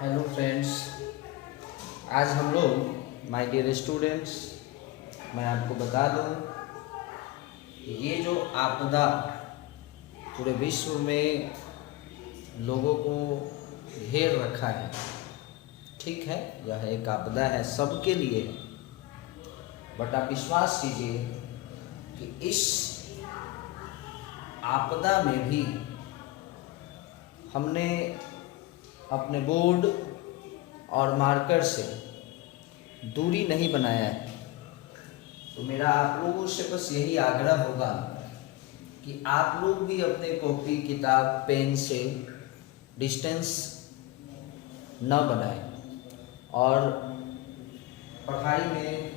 Hello friends, आज हम लोग माय डियर स्टूडेंट्स, मैं आपको बता दूं कि ये जो आपदा पूरे विश्व में लोगों को घेर रखा है, ठीक है, यह एक आपदा है, सबके लिए है। बट आप विश्वास कीजिए कि इस आपदा में भी हमने अपने बोर्ड और मार्कर से दूरी नहीं बनाया है। तो मेरा आप लोगों से बस यही आग्रह होगा कि आप लोग भी अपने कॉपी किताब पेन से डिस्टेंस न बनाएं और पढ़ाई में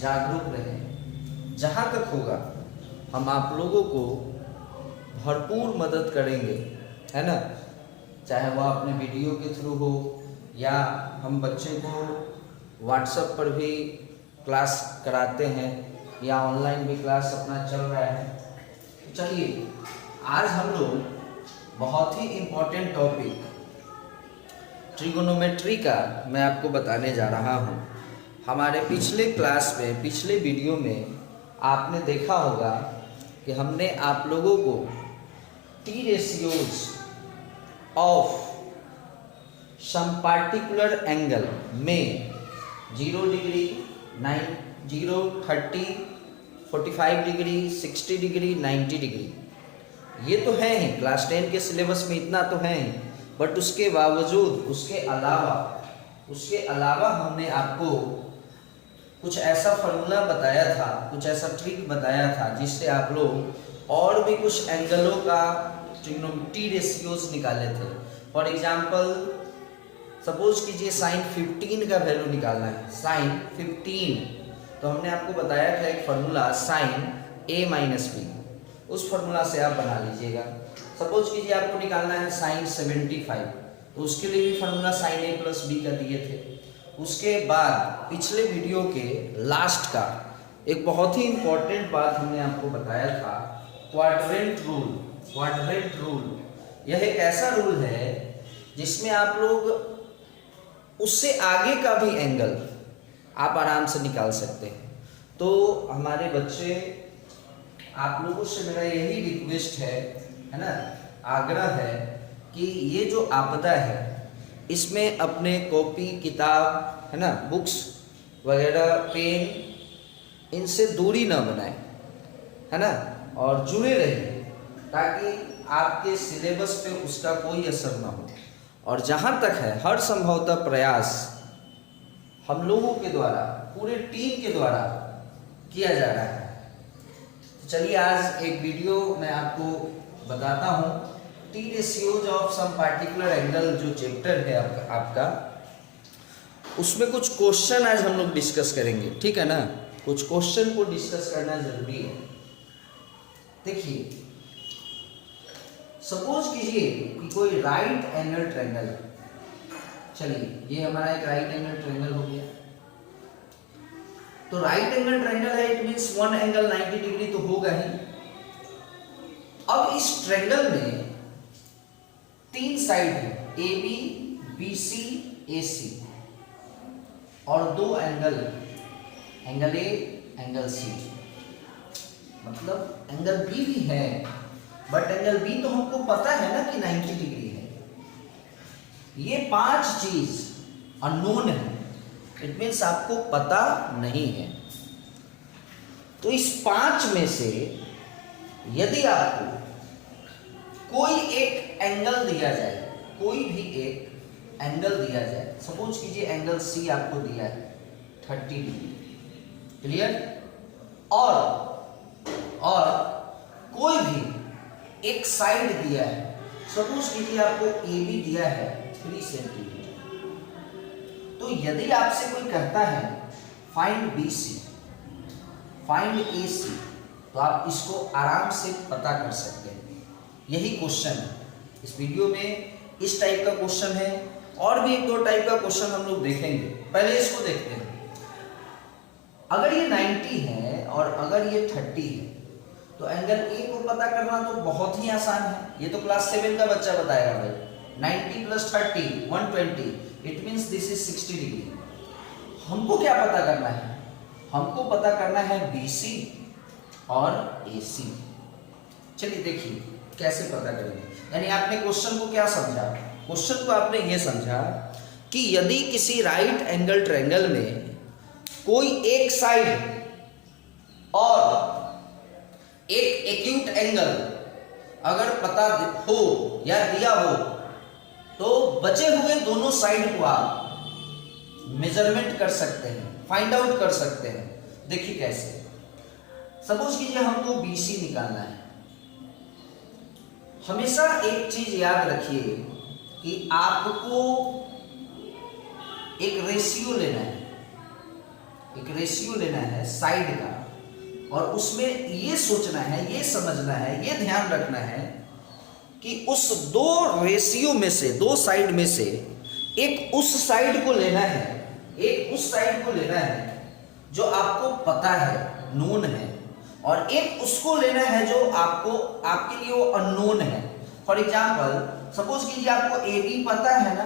जागरूक रहें। जहाँ तक होगा हम आप लोगों को भरपूर मदद करेंगे, है ना। चाहे वह अपने वीडियो के थ्रू हो या हम बच्चे को व्हाट्सएप पर भी क्लास कराते हैं या ऑनलाइन भी क्लास अपना चल रहा है। तो चलिए, आज हम लोग बहुत ही इम्पोर्टेंट टॉपिक ट्रिगोनोमेट्री का मैं आपको बताने जा रहा हूँ। हमारे पिछले क्लास में, पिछले वीडियो में आपने देखा होगा कि हमने आप लोगों को T ratios of some particular angle में 0 डिग्री, 0, 30, 45 डिग्री, 60 डिग्री, 90 डिग्री, ये तो है ही, क्लास 10 के सिलेबस में इतना तो है ही। बट उसके बावजूद, उसके अलावा हमने आपको कुछ ऐसा फॉर्मूला बताया था, कुछ ऐसा ट्रिक बताया था जिससे आप लोग और भी कुछ एंगलों का ट्रिग्नोमेट्री रेशियोज निकाले थे। फॉर एग्जाम्पल, सपोज कीजिए साइन 15 का वैल्यू निकालना है, साइन 15, तो हमने आपको बताया था एक formula sine a minus B, उस फार्मूला से आप बना लीजिएगा। सपोज कीजिए आपको निकालना है साइन 75, तो उसके लिए भी formula sine a plus B का दिए थे। उसके बाद पिछले वीडियो के लास्ट का एक बहुत ही इंपॉर्टेंट बात हमने आपको बताया था, क्वाड्रेंट रूल। क्वाड्रेंट रूल यह एक ऐसा रूल है जिसमें आप लोग उससे आगे का भी एंगल आप आराम से निकाल सकते हैं। तो हमारे बच्चे, आप लोगों से मेरा यही रिक्वेस्ट है ना, आग्रह है कि ये जो आपदा है इसमें अपने कॉपी किताब, है ना, बुक्स वगैरह, पेन, इनसे दूरी ना बनाएं, है ना, और जुड़े रहिए ताकि आपके सिलेबस पे उसका कोई असर ना हो। और जहाँ तक है, हर संभवतः प्रयास हम लोगों के द्वारा, पूरे टीम के द्वारा किया जा रहा है। तो चलिए, आज एक वीडियो मैं आपको बताता हूँ, T ratios of some particular angle, जो चैप्टर है आपका, उसमें कुछ क्वेश्चन आज हम लोग डिस्कस करेंगे, ठीक है ना। कुछ क्वेश्चन को डिस्कस करना जरूरी है। देखिए, सपोज कीजिए कि कोई राइट एंगल ट्रायंगल है। चलिए, ये हमारा एक राइट एंगल ट्रायंगल हो गया। तो राइट एंगल ट्रायंगल है, it means one angle 90 degree तो होगा ही। अब इस ट्रायंगल में 3 साइड है, A B, B C, A C, और 2 angle, angle A, angle C, मतलब एंगल बी भी है, बट एंगल बी तो हमको पता है ना कि 90 डिग्री है। ये 5 चीज अननोन है, इट मीन्स आपको पता नहीं है। तो इस 5 में से यदि आपको कोई एक एंगल दिया जाए, कोई भी एक एंगल दिया जाए, सपोज कीजिए एंगल सी आपको दिया है 30 डिग्री, क्लियर, और कोई भी एक साइड दिया है, सपोज कीजिए आपको ए बी दिया है 3 सेंटीमीटर। तो यदि आपसे कोई कहता है फाइंड बी सी, फाइंड ए सी, तो आप इसको आराम से पता कर सकते हैं। यही क्वेश्चन है इस वीडियो में, इस टाइप का क्वेश्चन है, और भी 1-2 टाइप का क्वेश्चन हम लोग देखेंगे। पहले इसको देखते हैं। अगर ये 90 है और अगर ये 30 है, तो एंगल ए को पता करना तो बहुत ही आसान है। ये तो क्लास 7 का बच्चा बताएगा भाई, 90 plus 30 120, it means this is 60 degree. हमको क्या पता करना है? हमको पता करना है BC और AC। चलिए देखिए कैसे पता करेंगे। यानी आपने क्वेश्चन को क्या समझा? क्वेश्चन को आपने ये समझा कि यदि किसी राइट एंगल ट्रायंगल में कोई एक साइड और एक एक्यूट एंगल अगर पता हो या दिया हो तो बचे हुए दोनों साइड को आप मेजरमेंट कर सकते हैं, फाइंड आउट कर सकते हैं। देखिए कैसे। सपोज कीजिए हमको BC निकालना है। हमेशा एक चीज याद रखिए कि आपको एक रेशियो लेना है, एक रेशियो लेना है साइड का, और उसमें ये सोचना है, ये समझना है, ये ध्यान रखना है कि उस दो रेशियो में से, दो साइड में से एक उस साइड को लेना है, एक उस साइड को लेना है जो आपको पता है, नोन है, और एक उसको लेना है जो आपको, आपके लिए वो अननोन है। फॉर एग्जाम्पल सपोज कीजिए आपको AB पता है ना,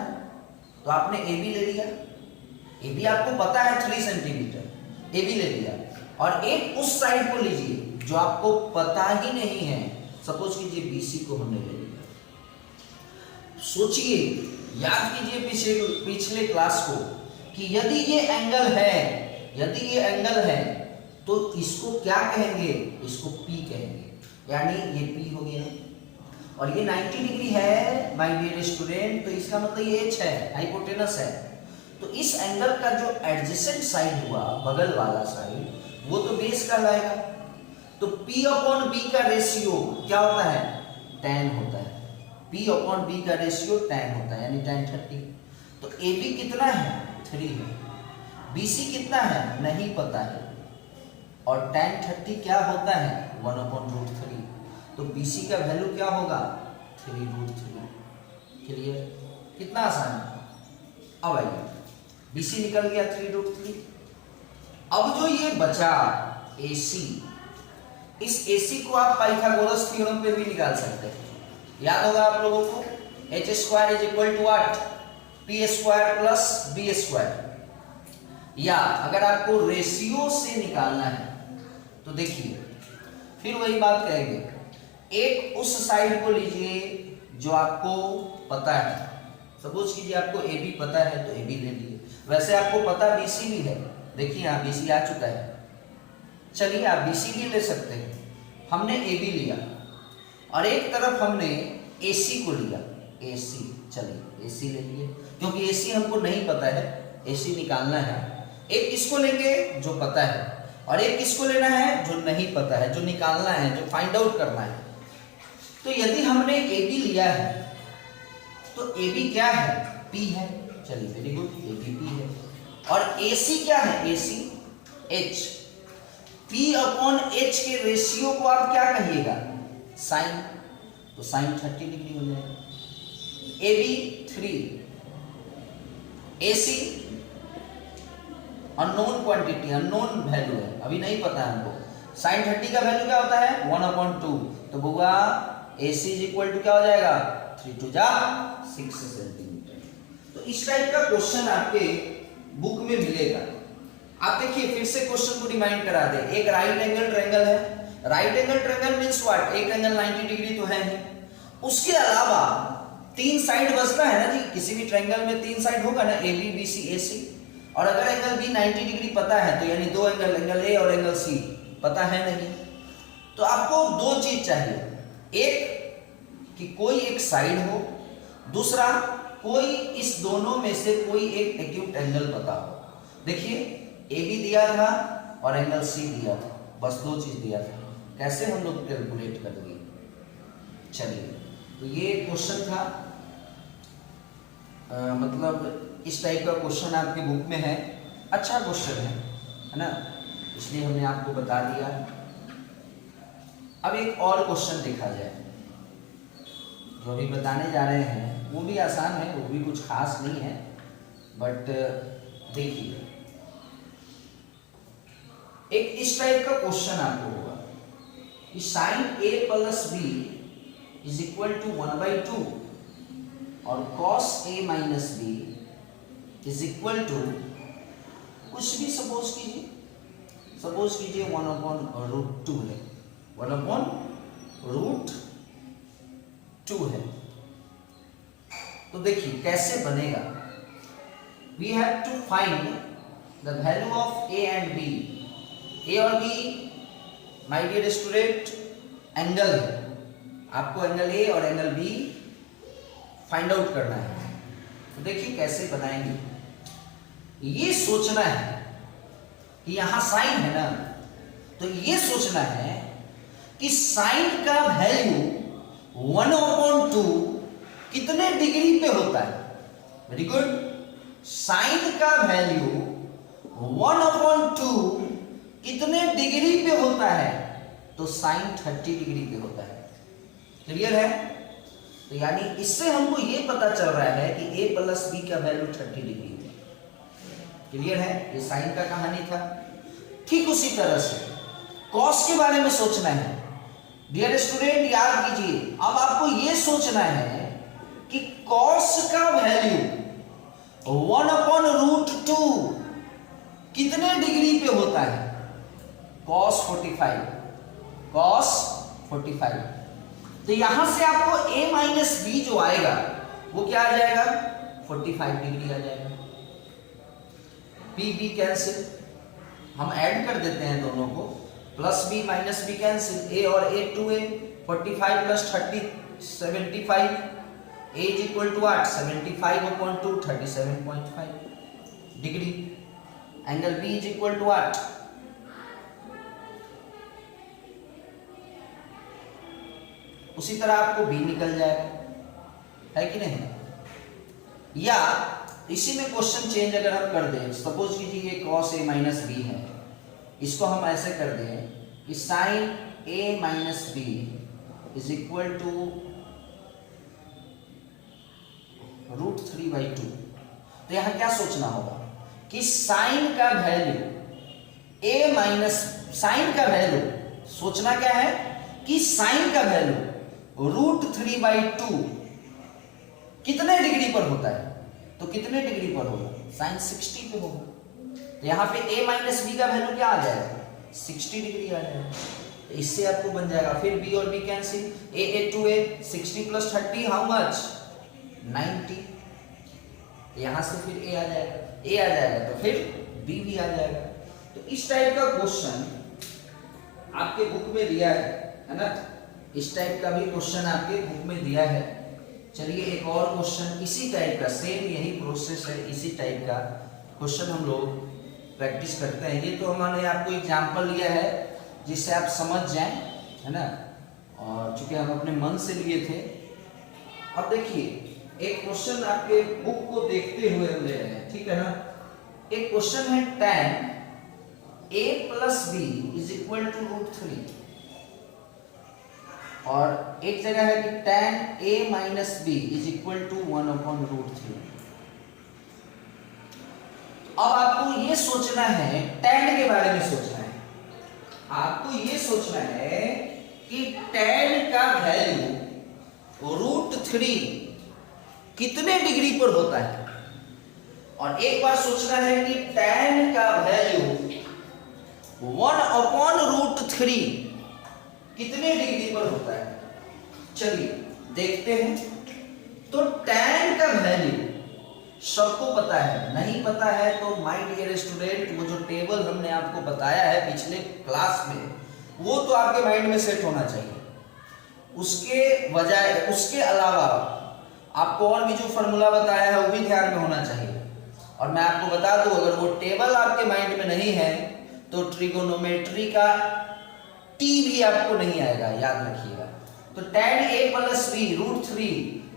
तो आपने AB ले लिया। AB आपको पता है 3 सेंटीमीटर, AB ले लिया। और एक उस साइड को लीजिए जो आपको पता ही नहीं है, सपोज कीजिए BC को हमने ले लिया। सोचिए, याद कीजिए पिछले क्लास को कि यदि ये एंगल है, यदि ये एंगल है तो इसको क्या कहेंगे? इसको P कहेंगे। यानी ये P हो गया, और ये 90 डिग्री है माय डियर स्टूडेंट, तो इसका मतलब ये H है, हाइपोटेनस है। तो इस एंगल का जो एडजेसेंट साइड हुआ, बगल वाला साइड, वो तो बेस कहलाएगा। तो P अपॉन B का रेशियो क्या होता है? tan होता है। P अपॉन B का रेशियो tan होता है, यानी tan 30। तो AB कितना है? 3 है। BC कितना है? नहीं पता है। और tan 30 क्या होता है? 1/√3। तो BC का वैल्यू क्या होगा? 3√3। क्लियर? कितना आसान है। अब आइए, BC निकल गया 3√3। अब जो ये बचा AC, इस AC को आप पाइथागोरस थ्योरम पे भी निकाल सकते हैं। याद होगा आप लोगों को, H² = what? P² + B²। या अगर आपको रेशियो से निकालना है तो देखिए, फिर वही बात कहेंगे, एक उस साइड को लीजिए जो आपको पता है। सपोज कीजिए आपको AB पता है तो AB ले लिए। वैसे आपको पता BC भी है, देखिए यहाँ BC आ चुका है। चलिए आप BC भी ले सकते हैं। हमने AB लिया और एक तरफ हमने AC को लिया, AC। चलिए AC ले लिए, क्योंकि AC हमको नहीं पता है, AC निकालना है। एक इसको लेंगे जो पता है, और एक किसको लेना है जो नहीं पता है, जो निकालना है, जो फाइंड आउट करना है। तो यदि हमने AB लिया है तो AB क्या है? P है। चलिए वेरी गुड, AB P है। और AC क्या है? AC H। P upon H के रेशियो को आप क्या कहिएगा? साइन। तो साइन 30 डिग्री हो जाएगा। AB 3, AC unknown quantity, unknown value है, अभी नहीं पता है हमको। साइन 30 का वैल्यू क्या होता है? 1/2। तो बुआ AC = क्या हो जाएगा? 3 × 2 = 6 सेंटीमीटर। तो इस टाइप का क्वेश्चन आपके बुक में मिलेगा। आप देखिए, फिर से क्वेश्चन को रिमाइंड करा दे। एक राइट एंगल ट्रायंगल है। Right angle triangle means what? एक एंगल 90 डिग्री तो है ही, उसके अलावा 3 साइड बचता है ना जी। किसी भी ट्रायंगल में 3 साइड होगा ना, AB BC AC। और अगर एंगल B 90 डिग्री पता है तो यानी 2 एंगल, एंगल A और एंगल C पता है नहीं। तो आपको 2 चीज चाहिए, एक कि कोई एक साइड हो, दूसरा कोई इस दोनों में से कोई एक एक्यूट एंगल पता हो। देखिए AB दिया था और एंगल C दिया था, बस 2 चीज दिया था। कैसे हम लोग कैलकुलेट कर दिए? चलिए, तो ये क्वेश्चन था, मतलब इस टाइप का क्वेश्चन आपके बुक में है। अच्छा क्वेश्चन है ना, इसलिए हमने आपको बता दिया। अब एक और क्वेश्चन देखा जाए, जो अभी बताने जा रहे हैं वो भी आसान है, वो भी कुछ खास नहीं है, बट देखिए एक इस टाइप का क्वेश्चन आपको होगा कि sin A + B = 1/2 और cos a minus B is equal to कुछ भी सपोज कीजिए 1/√2 है, 1/√2 है। तो देखिए कैसे बनेगा, we have to find the value of a and b। a और b my dear student angle है, आपको एंगल a और एंगल b फाइंड आउट करना है। तो देखिए कैसे बनाएंगे, ये सोचना है कि यहां साइन है ना, तो ये सोचना है कि साइन का वैल्यू 1/2 कितने डिग्री पे होता है। वेरी गुड, साइन का वैल्यू 1/2 कितने डिग्री पे होता है, तो साइन 30 डिग्री पे होता है। क्लियर है? तो यानी इससे हमको ये पता चल रहा है कि a प्लस बी का वैल्यू 30 डिग्री है। क्लियर है? ये साइन का कहानी था। ठीक उसी तरह से कॉस के बारे में सोचना है। डियर स्टूडेंट याद कीजिए, अब आपको ये सोचना है कि कॉस का वैल्यू 1/√2 कितने डिग्री पे होता है, cos 45। तो यहां से आपको a माइनस बी जो आएगा वो क्या आ जाएगा, 45 डिग्री आ जाएगा। b कैंसिल, हम ऐड कर देते हैं दोनों को, plus b minus B cancel, a और a 2a, 45 plus 30 75, a is equal to 8, 75/2 37.5 degree. Angle b is equal to 8। उसी तरह आपको b निकल जाएगा, है कि नहीं। या इसी में क्वेश्चन चेंज अगर हम कर दें, सपोज कीजिए ये cos a माइनस बी है, इसको हम ऐसे कर दें कि sin a minus B is equal to √3/2। तो यहां क्या सोचना होगा कि साइन का वैल्यू a माइनस, साइन का वैल्यू सोचना क्या है कि साइन का वैल्यू √3/2 कितने डिग्री पर होता है, तो कितने डिग्री पर होगा, साइन 60 पे होगा। तो यहाँ पे a माइनस बी का वैल्यू क्या आ जाएगा, 60 डिग्री आ जाएगा। तो इससे आपको बन जाएगा, फिर b और b cancel, a 2a, 60 plus 30 how much, 90। यहाँ से फिर a आ जाएगा, तो फिर b भी आ जाएगा। तो इस टाइप का क्वेश्चन आपके बुक में दिया है ना, इस टाइप का भी क्वेश्चन आपके बुक में दिया है। चलिए एक और क्वेश्चन इसी टाइप का, सेम यही प्रोसेस है, इसी टाइप का क्वेश्चन हम लोग प्रैक्टिस करते हैं। ये तो हमने आपको एग्जांपल लिया है जिससे आप समझ जाएं, है ना, और चूंकि हम अपने मन से लिए थे। अब देखिए एक क्वेश्चन आपके बुक को देखते हुए हम ले रहे हैं, ठीक है ना। एक क्वेश्चन है tan a plus B is equal to √3, और एक जगह है कि tan a minus B is equal to 1/√3। अब आपको ये सोचना है, tan के बारे में सोचना है, आपको ये सोचना है कि tan का वैल्यू √3 कितने डिग्री पर होता है, और एक बार सोचना है कि tan का वैल्यू 1/√3 कितने डिग्री पर होता है। चलिए देखते हैं। तो tan का वैल्यू सबको पता है, नहीं पता है तो माय डियर स्टूडेंट वो जो टेबल हमने आपको बताया है पिछले क्लास में, वो तो आपके माइंड में सेट होना चाहिए। उसके अलावा आपको और भी जो फॉर्मूला बताया है वो भी ध्यान में होना चाहिए। और मैं आपको बता दूं, अगर वो टेबल आपके माइंड में नहीं है तो ट्रिगोनोमेट्री का टी भी आपको नहीं आएगा, याद रखिएगा। तो tan a plus B √3,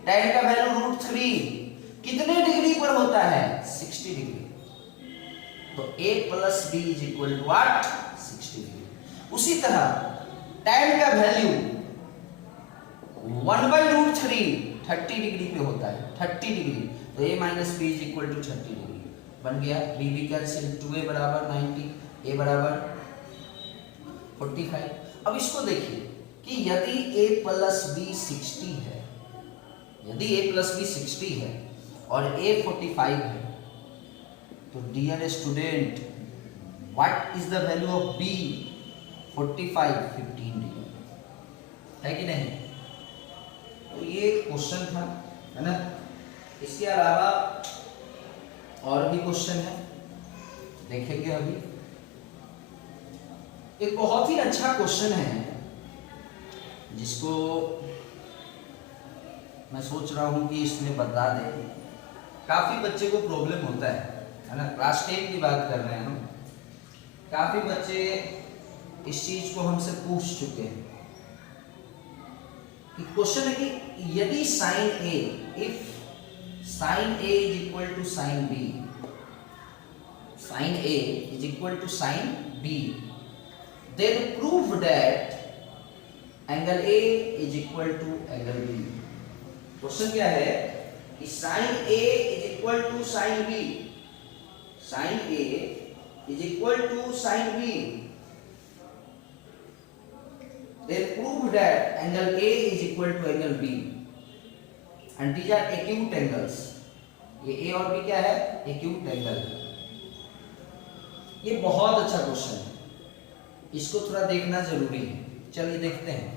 tan का वैल्यू √3 कितने डिग्री पर होता है, 60 डिग्री। तो a plus B is equal to 60 degree. उसी तरह tan का वैल्यू 1/√3 30 डिग्री पे होता है, 30 डिग्री। तो a minus B is equal to 30 degree बन गया। b भी कैंसिल, 2a बराबर 90, a बराबर 45। अब इसको देखिए कि यदि a प्लस बी 60 है यदि a प्लस बी 60 है और a 45 है, तो dear student what is the value of b? 45 15 dear, है कि नहीं? तो ये क्वेश्चन था, है ना। इसके अलावा और भी क्वेश्चन है, देखेंगे अभी। एक बहुत ही अच्छा क्वेश्चन है जिसको मैं सोच रहा हूं कि इसमें बता दे। काफी बच्चे को प्रॉब्लम होता है ना। क्लास 10 की बात कर रहे हैं हम। काफी बच्चे इस चीज को हमसे पूछ चुके हैं कि क्वेश्चन है कि यदि sine A, if sine A is equal to sine B, sine A is equal to sine B, then prove that angle A is equal to angle B। Question क्या है कि sin A is equal to sin B, sin A is equal to sin B, then prove that angle A is equal to angle B and these are acute angles। ये A और B क्या है? acute angle। ये बहुत अच्छा question है, इसको थोड़ा देखना जरूरी है। चलिए देखते हैं।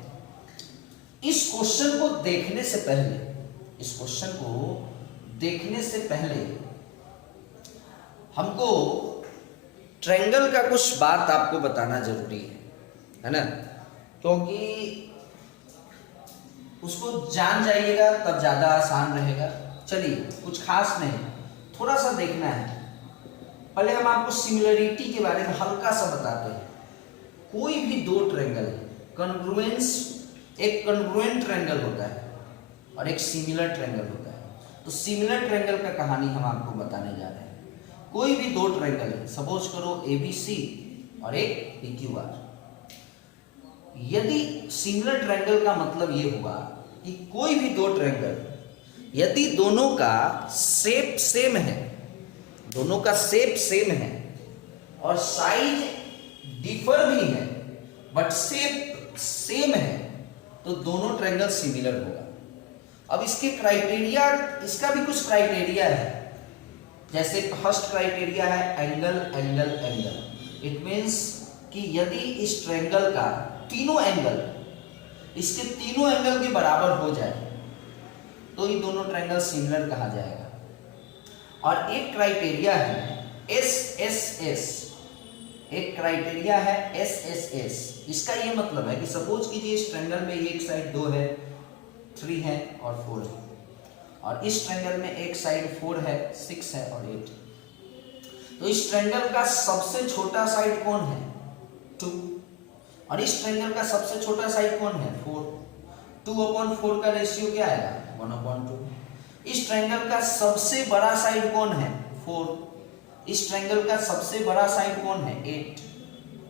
इस क्वेश्चन को देखने से पहले, इस क्वेश्चन को देखने से पहले हमको ट्रायंगल का कुछ बात आपको बताना जरूरी है ना, क्योंकि उसको जान जाइएगा तब ज्यादा आसान रहेगा। चलिए कुछ खास नहीं, थोड़ा सा देखना है। पहले हम आपको सिमिलरिटी के बारे में हल्का सा बताते हैं। कोई भी दो ट्रायंगल, कॉन्ग्रुएंस, एक कॉन्ग्रुएंट ट्रायंगल होता है और एक सिमिलर ट्रायंगल होता है। तो सिमिलर ट्रायंगल का कहानी हम आपको बताने जा रहे हैं। कोई भी दो ट्रायंगल है, सपोज करो ABC और एक PQR। यदि सिमिलर ट्रायंगल का मतलब ये हुआ कि कोई भी दो ट्रायंगल यदि दोनों का शेप सेम है, दोनों का शेप सेम है और साइज डिफर भी है बट शेप सेम है, तो दोनों ट्रायंगल सिमिलर होगा। अब इसके क्राइटेरिया, इसका भी कुछ क्राइटेरिया है। जैसे फर्स्ट क्राइटेरिया है angle angle angle. It means कि यदि इस ट्रायंगल का तीनों एंगल, इसके तीनों एंगल के बराबर हो जाए तो ये दोनों ट्रायंगल सिमिलर कहा जाएगा। और एक क्राइटेरिया है SSS, एक क्राइटेरिया है SSS। इसका ये मतलब है कि सपोज कीजिए इस ट्रायंगल में एक साइड 2 है, 3 है और 4 है, और इस ट्रायंगल में एक साइड 4 है, 6 है और 8। तो इस ट्रायंगल का सबसे छोटा साइड कौन है? 2। और इस ट्रायंगल का सबसे छोटा साइड कौन है? 4। 2/4 का रेशियो क्या आएगा? 1/2। इस ट्रायंगल का सबसे बड़ा साइड कौन है? 4। इस ट्रायंगल का सबसे बड़ा साइड कौन है? 8।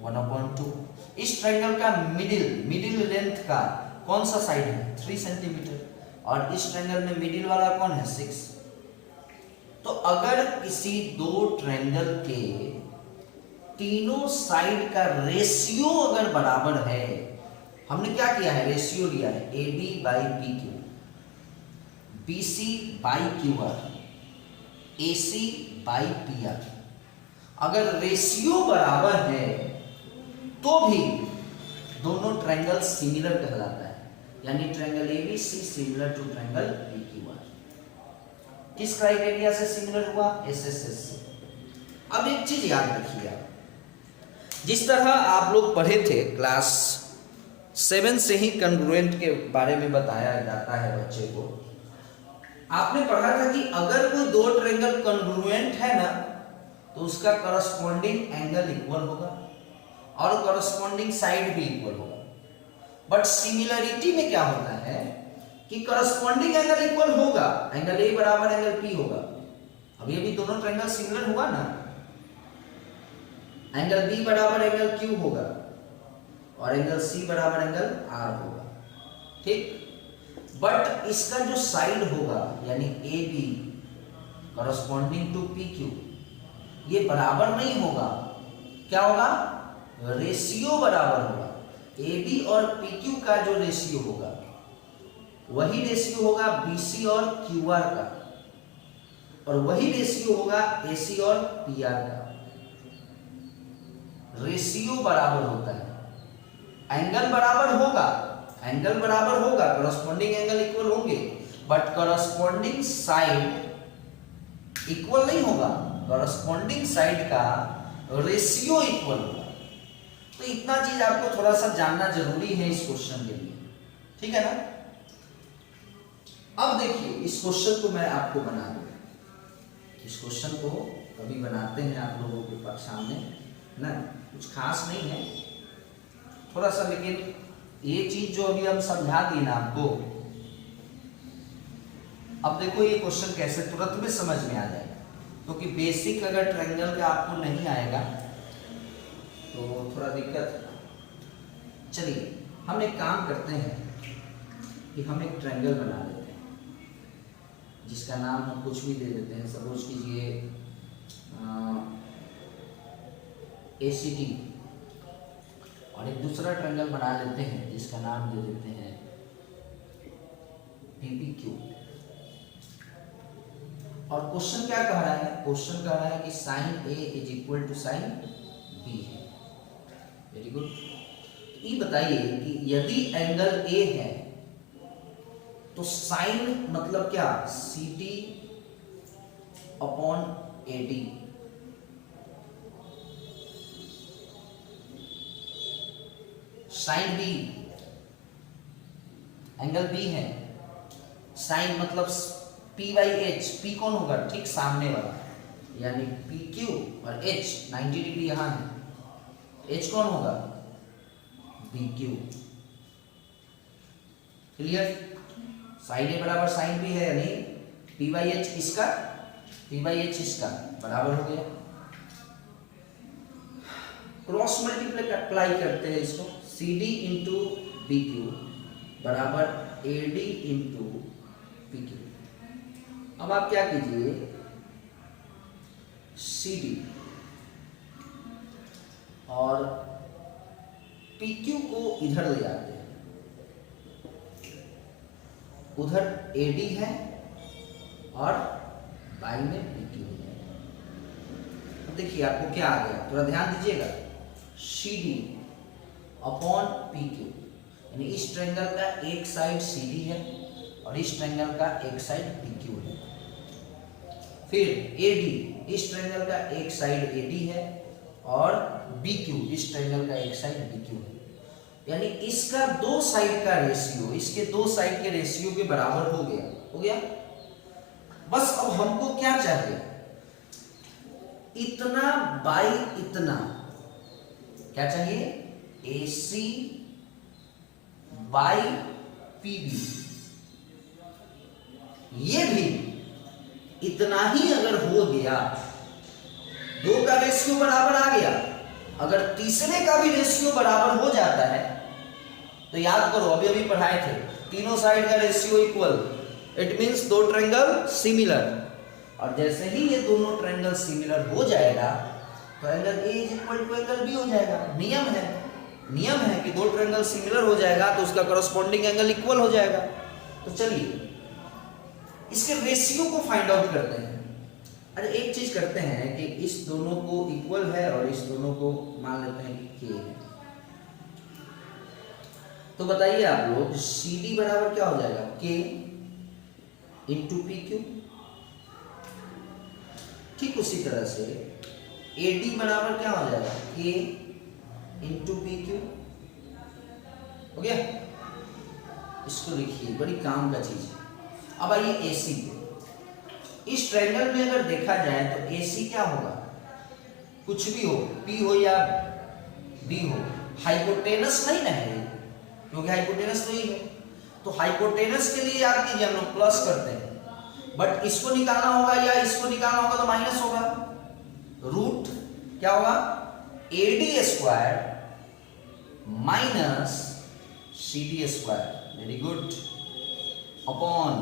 1/2। इस ट्रायंगल का मिडिल लेंथ का कौन सा साइड है? 3 सेंटीमीटर। और इस ट्रायंगल में मिडिल वाला कौन है? 6। तो अगर किसी दो ट्रायंगल के तीनों साइड का रेशियो अगर बराबर है, हमने क्या किया है? रेशियो लिया है AB/PQ, BC/QR, AC/PR। अगर रेशियो बराबर है तो भी दोनों ट्रायंगल सिमिलर कहलाता है, यानी triangle ABC similar to triangle PQR। किस क्राइटेरिया से सिमिलर हुआ? SSS से। अब एक चीज याद रखिए, आप जिस तरह आप लोग पढ़े थे क्लास 7 से ही कॉन्ग्रुएंट के बारे में बताया जाता है बच्चे को। आपने पढ़ा था कि अगर कोई दो ट्रायंगल कॉन्ग्रुएंट है ना, तो उसका करस्पॉन्डिंग एंगल इक्वल होगा और करस्पॉन्डिंग साइड भी इक्वल होगा। बट सिमिलरिटी में क्या होता है कि करस्पॉन्डिंग एंगल इक्वल होगा, एंगल A बराबर एंगल P होगा। अब ये भी दोनों ट्रायंगल सिमिलर होगा ना, एंगल B बराबर एंगल Q होगा और एंगल C बराबर एंगल R होगा, ठीक। बट इसका जो साइड होगा यानी AB करस्पॉन्डिंग टू PQ, ये बराबर नहीं होगा। क्या होगा? रेशियो बराबर होगा। AB और PQ का जो रेशियो होगा वही रेशियो होगा BC और QR का, और वही रेशियो होगा AC और PR का। रेशियो बराबर होता है, एंगल बराबर होगा, एंगल बराबर होगा, करस्पॉन्डिंग एंगल इक्वल होंगे, बट करस्पॉन्डिंग साइड इक्वल नहीं होगा, करस्पॉन्डिंग साइड का रेशियो इक्वल होगा। तो इतना चीज आपको थोड़ा सा जानना जरूरी है इस क्वेश्चन के लिए, ठीक है ना। अब देखिए इस क्वेश्चन को मैं आपको बना दूं, इस क्वेश्चन को कभी बनाते हैं आप लोगों के सामने ना, कुछ खास नहीं है थोड़ा सा, लेकिन ये चीज जो अभी हम समझा दी ना आपको, अब देखो ये क्वेश्चन कैसे तुरंत में समझ में आ जाएगा, क्योंकि बेसिक अगर ट्रायंगल का आपको नहीं आएगा तो थोड़ा दिक्कत है। चलिए हम एक काम करते हैं कि हम एक ट्रायंगल बना लेते हैं, जिसका नाम हम कुछ भी दे देते हैं, सपोज कीजिए ACD, और एक दूसरा ट्रायंगल बना लेते हैं जिसका नाम दे देते हैं PPQ। और क्वेश्चन क्या कह रहा है, क्वेश्चन कह रहा है कि sine A is equal to sine B है। Very good. ये बताइए कि यदि एंगल A है तो साइन मतलब क्या, CD upon AD। Sine B, angle B है, साइन मतलब P/H, P कौन होगा, ठीक सामने वाला, यानी PQ, और H 90 डिग्री यहां है, H कौन होगा, BQ। क्लियर, साइन A बराबर साइन B है, यानी P/H इसका, P/H इसका बराबर हो गया। क्रॉस मल्टीप्लाई करते हैं इसको, CD इंटू BQ बराबर AD इंटू PQ। अब आप क्या कीजिए, CD और PQ को इधर ले आते हैं, उधर AD है और बाई में PQ है। अब देखिए आपको क्या आ गया, थोड़ा ध्यान दीजिएगा, CD अपॉन PQ, यानी इस ट्रायंगल का एक साइड CD है और इस ट्रायंगल का एक साइड PQ है। फिर AD, इस ट्रायंगल का एक साइड AD है और BQ, इस ट्रायंगल का एक साइड BQ है, यानी इसका दो साइड का रेशियो इसके दो साइड के रेशियो के बराबर हो गया, हो गया। बस अब हमको क्या चाहिए, इतना बाई इतना, क्या चाहिए, AC बाई PB। ये भी इतना ही अगर हो गया, दो का रेशियो बराबर आ गया, अगर तीसरे का भी रेशियो बराबर हो जाता है तो याद करो अभी अभी पढ़ाए थे, तीनों साइड का रेशियो इक्वल, इट मींस दो ट्रायंगल सिमिलर, और जैसे ही ये दोनों ट्रायंगल सिमिलर हो जाएगा तो angle A is equal to angle B हो जाएगा। नियम है कि दो ट्रायंगल सिमिलर हो जाएगा तो उसका करस्पॉन्डिंग एंगल इक्वल हो जाएगा। तो चलिए इसके रेशियो को फाइंड आउट करते हैं। अरे एक चीज करते हैं कि इस दोनों को इक्वल है और इस दोनों को मान लेते हैं कि K है, तो बताइए आप लोग CD बराबर क्या हो जाएगा, K इंटू PQ। ठीक उसी तरह से AD बराबर क्या हो जाएगा, K इंटू PQ। हो गया, इसको लिखिए, बड़ी काम का चीज है। अब आइए AC पे, इस ट्रायंगल में अगर देखा जाए तो AC क्या होगा, कुछ भी हो, P हो या B हो, हाइपोटेनस नहीं ना है, क्योंकि हाइपोटेनस तो ही है, तो हाइपोटेनस के लिए याद कीजिए हम लोग प्लस करते हैं, बट इसको निकालना होगा या इसको निकालना होगा तो माइनस होगा, रूट क्या होगा, AD square minus CD square, very good, upon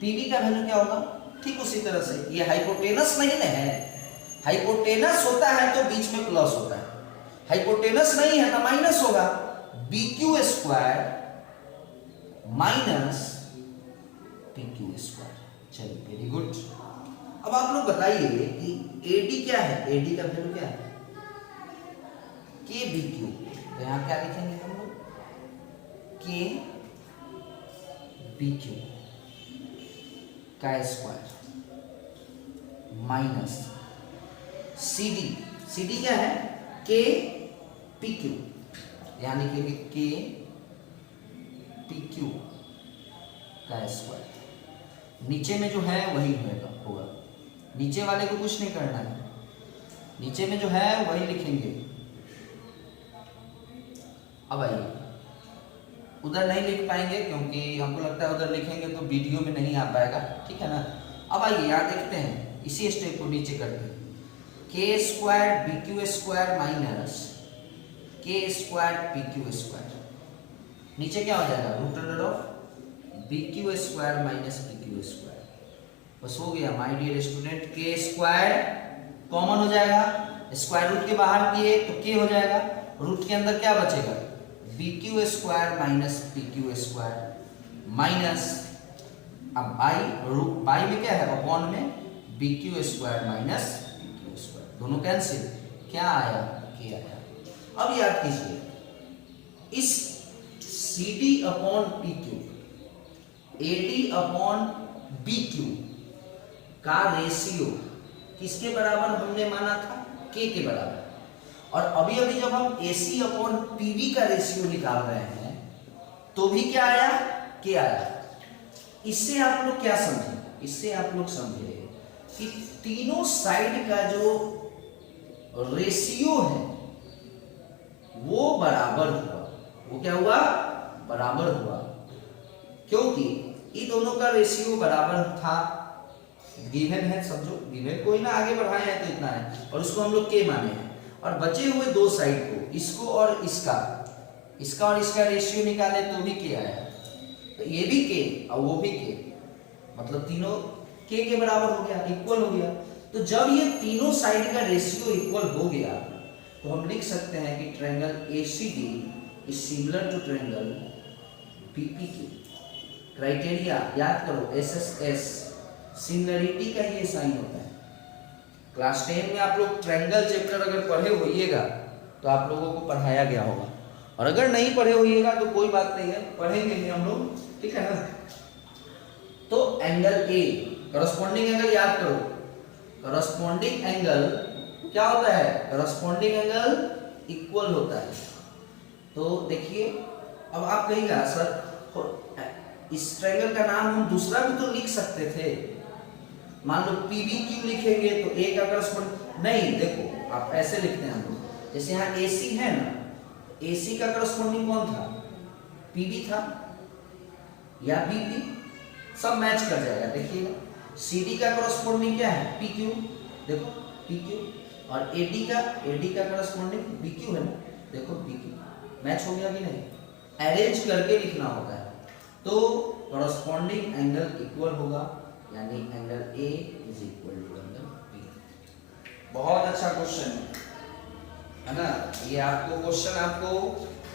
PB का वैल्यू क्या होगा, ठीक उसी तरह से ये हाइपोटेनस नहीं है, हाइपोटेनस होता है तो बीच में प्लस होता है, हाइपोटेनस नहीं है तो माइनस होगा, BQ square minus P Q square. चलिए वेरी गुड। अब आप लोग बताइए कि एडी क्या है, एडी का वैल्यू क्या है, के बी क्यू। तो यहाँ क्या लिखेंगे हम लोग, के बी क्यू का square minus C D, C D क्या है, के पी क्यू, यानी लिखेंगे के पी क्यू का स्क्वायर। नीचे में जो है वही होगा, नीचे वाले को कुछ नहीं करना है, नीचे में जो है वही लिखेंगे। अब आइए, उधर नहीं लिख पाएंगे क्योंकि हमको लगता है उधर लिखेंगे तो वीडियो में नहीं आ पाएगा, ठीक है ना। अब आइए यहाँ देखते हैं, इसी स्टेप को नीचे करते हैं, K square B Q square minus K square P Q square. नीचे क्या हो जाएगा, root under of B Q square minus P Q square. बस हो गया my dear student. K square common हो जाएगा, स्क्वायर रूट के बाहर किए तो के हो जाएगा, रूट के अंदर क्या बचेगा, B Q square minus P Q square minus, अब बाई में क्या है, अपॉन में B Q square minus P Q square, दोनों कैंसिल, क्या आया, के आया। अब याद कीजिए, इस C D upon P Q, A D upon B Q का रेशियो किसके बराबर हमने माना था, के बराबर। और अभी अभी जब हम AC अपॉन PV का रेशियो निकाल रहे हैं तो भी क्या आया, के आया। इससे आप लोग क्या समझे, इससे आप लोग समझे कि तीनों साइड का जो रेशियो है वो बराबर हुआ, वो क्या हुआ, बराबर हुआ, क्योंकि ये दोनों का रेशियो बराबर था, गिवन है, समझो गिवन, कोई ना आगे बढ़ाए हैं तो इतना है, और उसको हम लोग के माने हैं। और बचे हुए दो साइड को, इसको और इसका और इसका रेशियो निकाले तो भी के आया, तो ये भी के और वो भी के, मतलब तीनों के बराबर हो गया, इक्वल हो गया। तो जब ये तीनों साइड का रेशियो इक्वल हो गया तो हम लिख सकते हैं कि triangle ACD is similar to triangle BPQ। Criteria याद करो, SSS सिमिलरिटी का ये साइन होता है। क्लास 10 में आप लोग ट्रायंगल चैप्टर अगर पढ़े होइएगा तो आप लोगों को पढ़ाया गया होगा, और अगर नहीं पढ़े होइएगा तो कोई बात नहीं है, पढ़ेंगे नहीं हम लोग, ठीक है ना। तो एंगल A, करस्पॉन्डिंग एंगल याद करो, करस्पॉन्डिंग एंगल क्या होता है, करस्पॉन्डिंग एंगल इक्वल होता है। तो देखिए, अब आप कहिएगा सर इस ट्रायंगल का नाम हम दूसरा भी तो लिख सकते थे, मान लो PBQ लिखेंगे तो A का करस्पॉन्डिंग, नहीं देखो आप ऐसे लिखते हैं हम लोग, जैसे यहाँ AC है ना, AC का करस्पॉन्डिंग कौन था, PB था या BP, सब मैच कर जाएगा। देखिएगा CD का करस्पॉन्डिंग क्या है, PQ, देखो PQ, और AD का करस्पॉन्डिंग BQ है ना, देखो BQ, मैच हो गया कि नहीं, अरेंज करके लिखना होता है। तो करस्पॉन्डिंग एंगल इक्वल होगा, यानी angle A is equal to angle B। बहुत अच्छा क्वेश्चन है ना, ये आपको क्वेश्चन आपको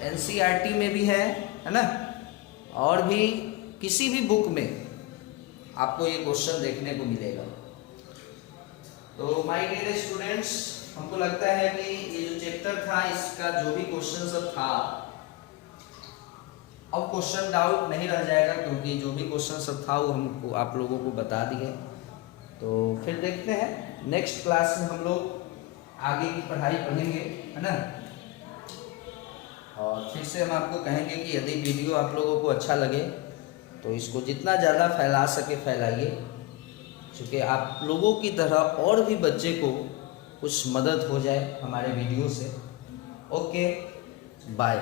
NCERT में भी है ना, और भी किसी भी बुक में आपको ये क्वेश्चन देखने को मिलेगा। तो माय डियर स्टूडेंट्स, हमको लगता है कि ये जो चैप्टर था इसका जो भी क्वेश्चन सब था, अब क्वेश्चन डाउट नहीं रह जाएगा, क्योंकि जो भी क्वेश्चन सब था वो हमको आप लोगों को बता दिए। तो फिर देखते हैं नेक्स्ट क्लास में हम लोग आगे की पढ़ाई पढ़ेंगे, है ना। और फिर से हम आपको कहेंगे कि यदि वीडियो आप लोगों को अच्छा लगे तो इसको जितना ज़्यादा फैला सके फैलाइए, क्योंकि आप लोगों की तरह और भी बच्चे को कुछ मदद हो जाए हमारे वीडियो से। Okay, bye.